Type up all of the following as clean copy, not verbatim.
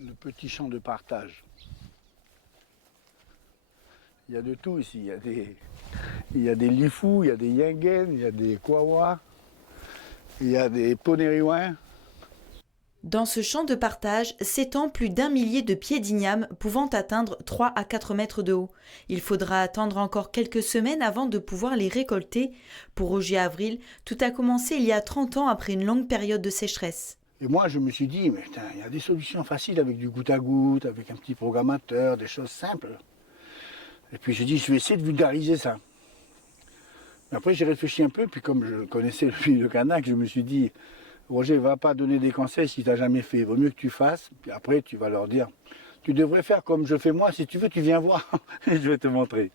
le petit champ de partage. Il y a de tout ici. Il y a des lifous, il y a des yingen, il y a des kwawas, il y a des poneriwins. Dans ce champ de partage s'étend plus d'1 millier de pieds d'igname pouvant atteindre 3 à 4 mètres de haut. Il faudra attendre encore quelques semaines avant de pouvoir les récolter. Pour Roger Avril, tout a commencé il y a 30 ans après une longue période de sécheresse. Et moi, je me suis dit, mais putain, il y a des solutions faciles avec du goutte à goutte, avec un petit programmateur, des choses simples. Et puis j'ai dit, je vais essayer de vulgariser ça. Mais après, j'ai réfléchi un peu, puis comme je connaissais le Canac, je me suis dit, Roger, ne va pas donner des conseils si tu n'as jamais fait. Il vaut mieux que tu fasses, puis après, tu vas leur dire, tu devrais faire comme je fais moi, si tu veux, tu viens voir, et je vais te montrer.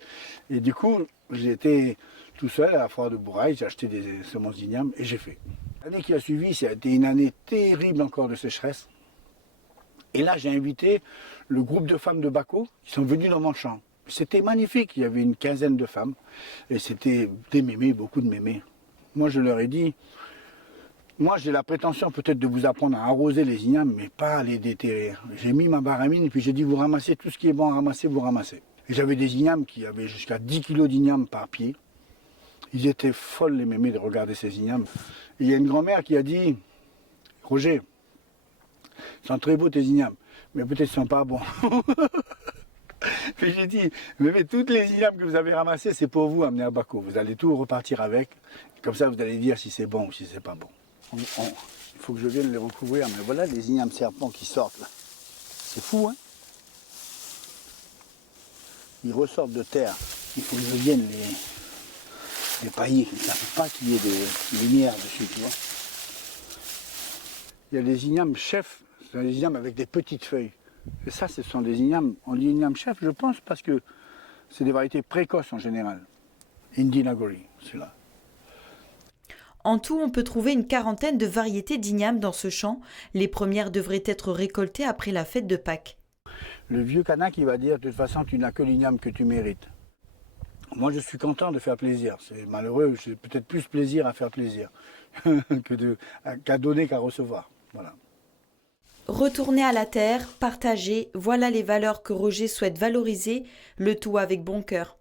Et du coup, j'étais tout seul à la foire de Bourail, j'ai acheté des semences d'igname, et j'ai fait. L'année qui a suivi, ça a été une année terrible encore de sécheresse. Et là, j'ai invité le groupe de femmes de Baco qui sont venues dans mon champ. C'était magnifique, il y avait une quinzaine de femmes, et c'était des mémés, beaucoup de mémés. Moi, je leur ai dit, moi, j'ai la prétention peut-être de vous apprendre à arroser les ignames, mais pas à les déterrer. J'ai mis ma baramine, et puis j'ai dit, vous ramassez tout ce qui est bon à ramasser, vous ramassez. Et j'avais des ignames qui avaient jusqu'à 10 kilos d'ignames par pied. Ils étaient folles, les mémés, de regarder ces ignames. Et il y a une grand-mère qui a dit, Roger, ils sont très beaux tes ignames, mais peut-être ils ne sont pas bons. Puis j'ai dit, mais toutes les ignames que vous avez ramassées, c'est pour vous amener à Baco. Vous allez tout repartir avec. Comme ça, vous allez dire si c'est bon ou si c'est pas bon. Il faut que je vienne les recouvrir. Mais voilà les ignames serpents qui sortent là. C'est fou, hein? Ils ressortent de terre. Il faut que je vienne les pailler. Ça ne peut pas qu'il y ait des lumières dessus, tu vois. Il y a des ignames chefs. C'est des ignames avec des petites feuilles. Et ça, ce sont des ignames, on dit igname chef, je pense, parce que c'est des variétés précoces en général. Indinagori, c'est là. En tout, on peut trouver une quarantaine de variétés d'ignames dans ce champ. Les premières devraient être récoltées après la fête de Pâques. Le vieux Canac, il va dire, de toute façon, tu n'as que l'igname que tu mérites. Moi, je suis content de faire plaisir. C'est malheureux, j'ai peut-être plus plaisir à faire plaisir qu'à donner qu'à recevoir. Voilà. Retourner à la terre, partager, voilà les valeurs que Roger souhaite valoriser, le tout avec bon cœur.